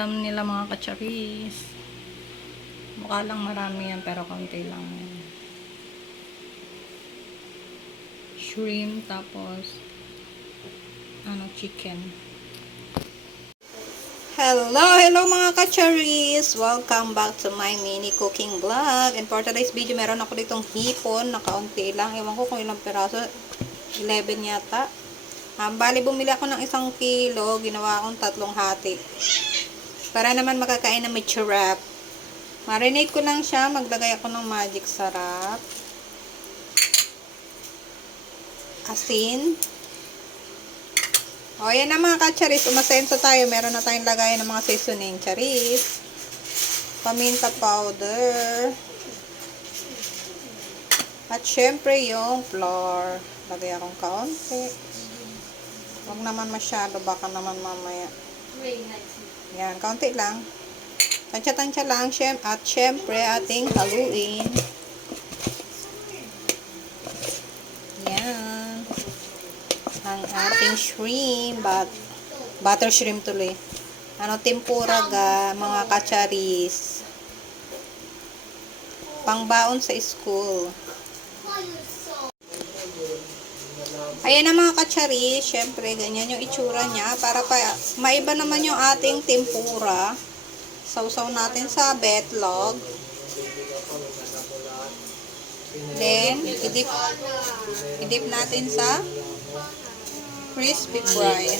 Alam nila mga kacharis. Mukha lang marami yan, pero konti lang yan. Shrimp, tapos, ano, chicken. Hello, hello mga kacharis! Welcome back to my mini cooking vlog. And for today's video, meron ako ditong hipon na kaunti lang. Ewan ko kung ilang peraso. 11 yata. Um, bali, bumili ako ng isang kilo. Ginawa akong tatlong hati. Para naman makakain na may chirap. Marinate ko lang siya. Maglagay ako ng magic sarap. Asin. O, yan na mga kacharis. Umasenso tayo. Meron na tayong lagayan ng mga seasoning. Charis. Paminta powder. At syempre yung flour. Lagay akong kaunti. Huwag naman masyado. Baka naman mamaya. Yan, kaunti lang. Tansya-tansya lang. Syem at syempre, ating haluin. Yan. Ang ating shrimp. But, butter shrimp tuloy. Ano, tempura ga, mga kacharis. Pangbaon sa school. Ayan na mga katsari, syempre ganyan yung itsura niya para pa maiba naman yung ating tempura. Sausaw natin sa betlog. Then, idip, idip natin sa crispy fry.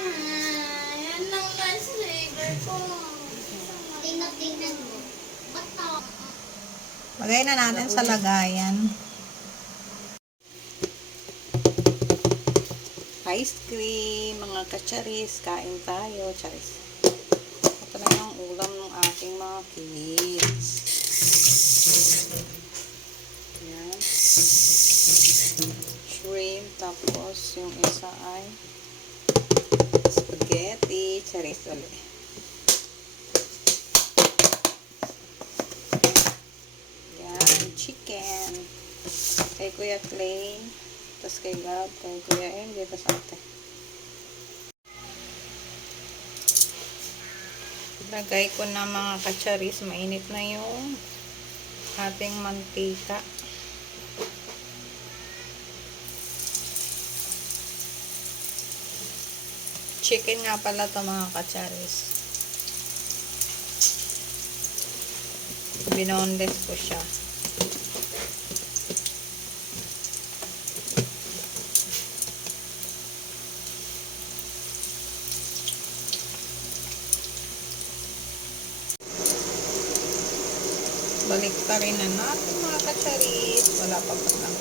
Ah, yan lang guys, flavor ko. Tingnan-tingnan mo. Ba't tawag? Lagay na natin sa lagayan. Ice cream, mga katsaris, kain tayo, charis. Ito na yung ulam ng ating mga kids. Yan. Shrimp, tapos yung isa ay spaghetti, charis ulit. Yan, chicken. Kay Kuya Clay. Tapos kay Gab, kay Kuya dito sa ate. Lagay ko na mga kacharis. Mainit na yung ating mantika. Chicken nga pala to mga kacharis. Binoneless ko siya. Balik pa rin na natin mga katsaris. Wala pa pa lang.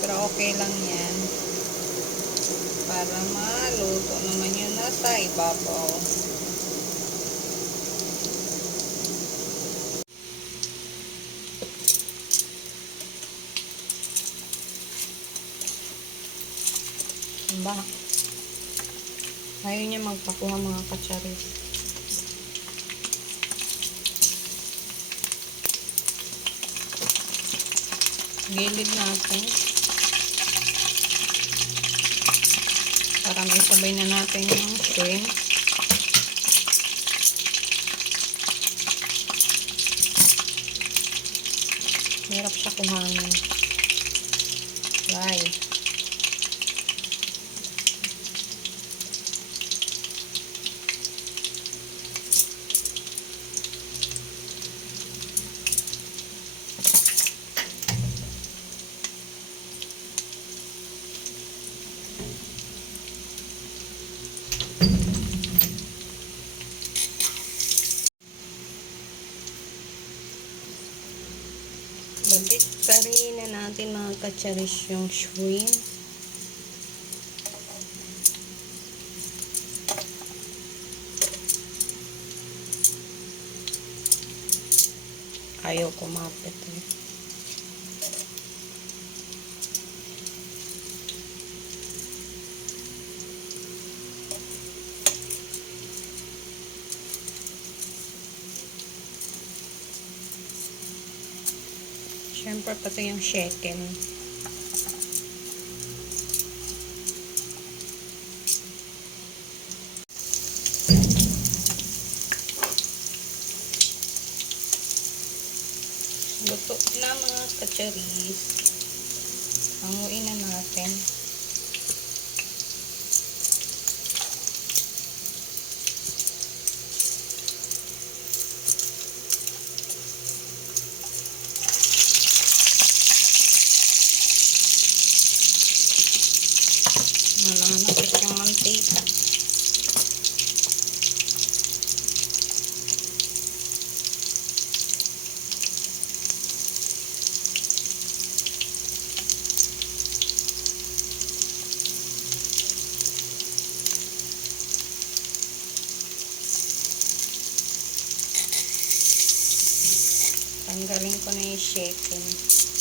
Pero okay lang yan. Para maluto naman yun nasa ibabaw. Ba? Ayaw niya magpakuha mga katsaris. Gilid natin. Para may sabay na natin yung shrimp. Hirap siya kuhanin. Right. Balik pa rin na natin mga kacharis yung shrimp. Ayaw kumapit eh. Remember pa ito yung shekel. Luto na mga kacharis. Hanguin na natin. Nananapit yung mantika. Tanggalin ko na yung shaken.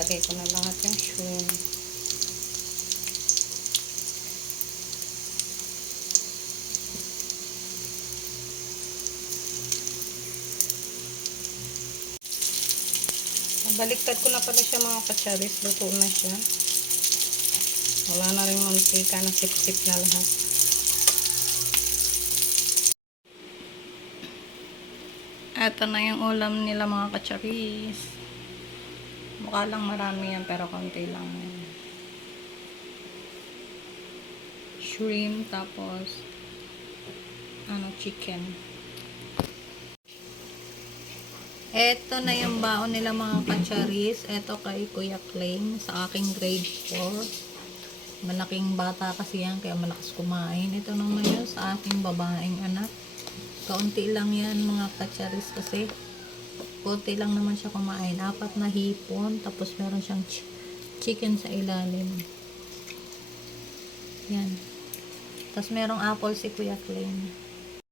Para mailagay ko na lahat yung shrimp. Baliktad ko na pala siya mga kacharis. Luto na siya. Wala na rin mantika na sip-sip na lahat. Ito na yung ulam nila mga kacharis. Mukha lang marami yan pero konti lang yan. Shrimp tapos ano chicken. Ito na yung baon nila mga kacharis. Ito kay Kuya Clayne sa aking grade 4. Malaking bata kasi yan kaya malakas kumain. Ito naman yun sa aking babaeng anak. Kaunti lang yan mga kacharis kasi konti lang naman siya kumain. Apat na hipon tapos meron siyang ch- chicken sa ilalim. Yan. Tapos merong apple si Kuya Clayne.